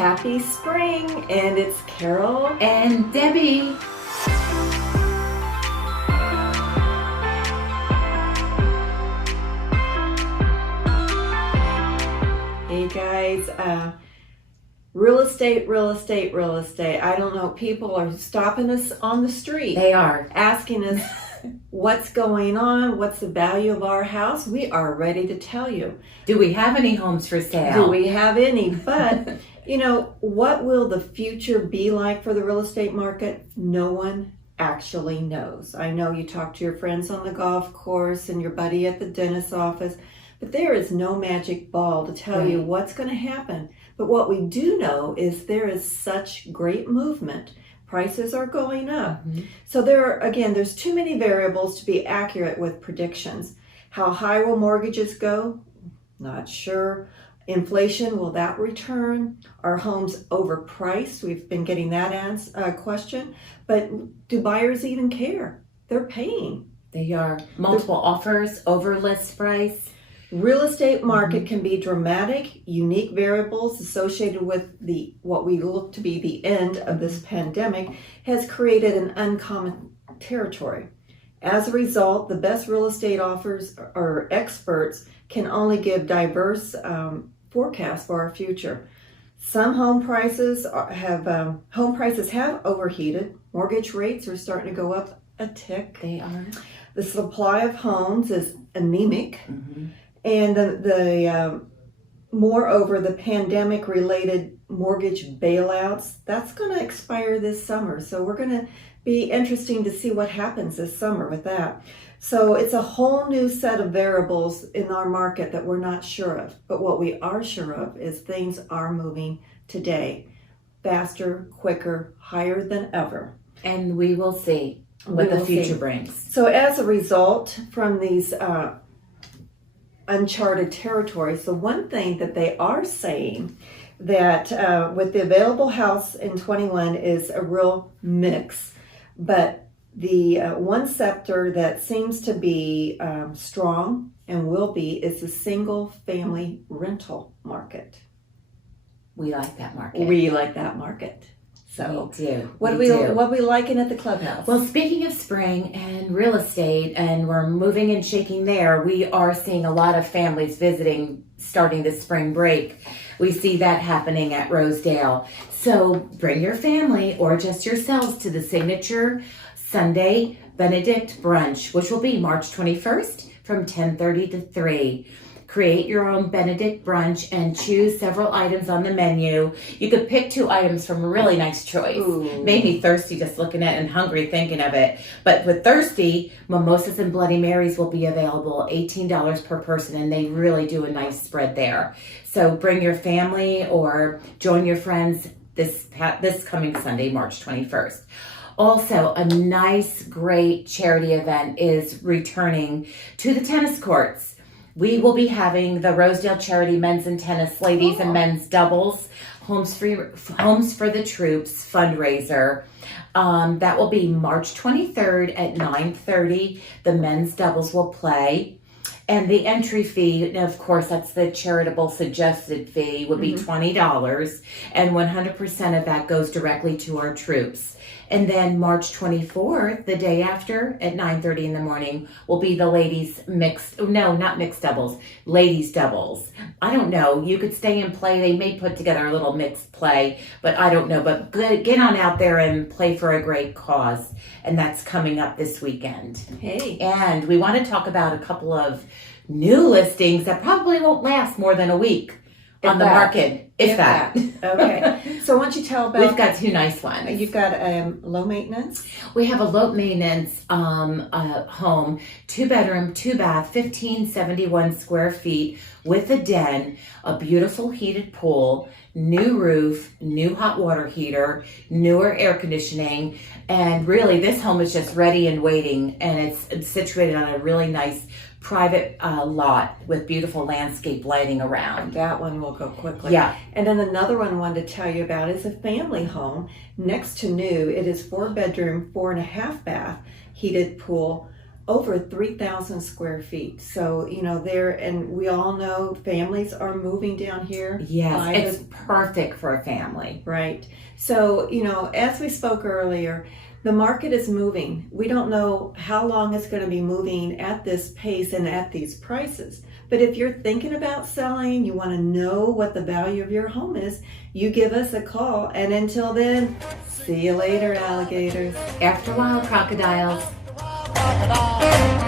Happy spring, and it's Carol and Debbie. Hey guys, real estate. I don't know, people are stopping us on the street. They are. Asking us what's going on, what's the value of our house. We are ready to tell you. Do we have any homes for sale? Do we have any? But, you know, what will the future be like for the real estate market? No one actually knows. I know you talk to your friends on the golf course and your buddy at the dentist's office, but there is no magic ball to tell you what's going to happen. But what we do know is there is such great movement. Prices are going up. Mm-hmm. So there's too many variables to be accurate with predictions. How high will mortgages go? Not sure. Inflation, will that return? Are homes overpriced? We've been getting that question. But do buyers even care? They're paying. They are. Multiple offers, over list price. Real estate market can be dramatic, unique variables associated with what we look to be the end of this pandemic has created an uncommon territory. As a result, the best real estate offers or experts can only give diverse forecasts for our future. Some home prices have overheated. Mortgage rates are starting to go up a tick. They are. The supply of homes is anemic. Mm-hmm. And moreover, the pandemic-related mortgage bailouts, that's going to expire this summer. So we're going to be interesting to see what happens this summer with that. So it's a whole new set of variables in our market that we're not sure of. But what we are sure of is things are moving today. Faster, quicker, higher than ever. And we will see what the future brings. So as a result from these uncharted territories, the one thing that they are saying that with the available house in 21 is a real mix, but the one sector that seems to be strong and will be is the single family rental market. We like that market. We like that market. So we do. What are we liking at the clubhouse? Well, speaking of spring and real estate, and we're moving and shaking there, we are seeing a lot of families visiting starting the spring break. We see that happening at Rosedale. So bring your family or just yourselves to the signature Sunday Benedict Brunch, which will be March 21st from 10:30 to 3. Create your own Benedict brunch and choose several items on the menu. You could pick 2 items from a really nice choice. Ooh. Made me thirsty just looking at it and hungry thinking of it. But with thirsty, mimosas and Bloody Marys will be available, $18 per person, and they really do a nice spread there. So bring your family or join your friends this coming Sunday, March 21st. Also, a nice, great charity event is returning to the tennis courts. We will be having the Rosedale Charity Men's and Tennis Ladies and Men's Doubles Homes for the Troops fundraiser. That will be March 23rd at 9:30. The men's doubles will play. And the entry fee, of course, that's the charitable suggested fee, would be $20. And 100% of that goes directly to our troops. And then March 24th, the day after, at 9:30 in the morning, will be the ladies ladies doubles. I don't know. You could stay and play. They may put together a little mixed play, but I don't know. But get on out there and play for a great cause. And that's coming up this weekend. Hey. And we want to talk about a couple of new listings that probably won't last more than a week on the market, if that. Okay. So why don't you tell about... We've got 2 nice ones. You've got low maintenance? We have a low maintenance home, 2-bedroom, 2-bath, 1571 square feet with a den, a beautiful heated pool, new roof, new hot water heater, newer air conditioning, and really this home is just ready and waiting, and it's situated on a really nice private lot with beautiful landscape lighting around. That one will go quickly. Yeah. And then another one I wanted to tell you about is a family home next to new. It is 4-bedroom, 4.5 bath, heated pool, over 3,000 square feet. So, there, and we all know families are moving down here. Yes, it's perfect for a family. Right. So, as we spoke earlier, the market is moving. We don't know how long it's going to be moving at this pace and at these prices. But if you're thinking about selling, you want to know what the value of your home is, you give us a call. And until then, see you later, alligators. After a while, crocodiles. Crocodile.